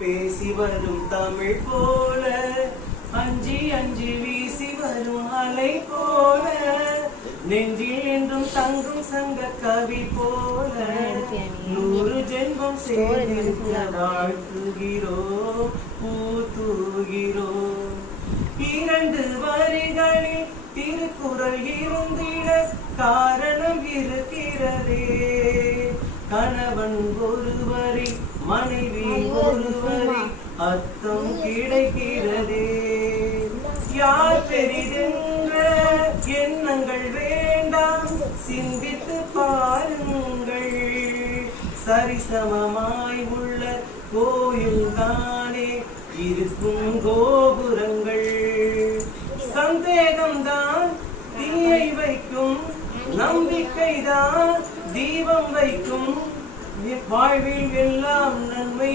பேசி வரும் தமிழ் போல அஞ்சி அஞ்சி வீசி வரும் அலை போல நெஞ்சில் என்றும் தங்கும் சங்க கவி போல 100 ஜென்மம் சேர்ந்திருக்க வாழ்த்துகிறோம் பூத்துகிறோம். 2 வரிகளில் திருக்குறள் இருந்திட காரணம் இருக்கிறதே. கணவன் ஒருவரை மனைவி ஒருவரை அர்த்தம் கிடைக்கிறதே. யார் பெரிதென்ற எண்ணங்கள் வேண்டாம், சிந்தித்து பாருங்கள். சரிசமமாய் உள்ள கோயில் தானே இருக்கும் கோபுரங்கள். சந்தேகம்தான் தீயை வைக்கும், நம்பிக்கைதான் தீபம் வைக்கும். வாழ்வில் எல்லாம் நன்மை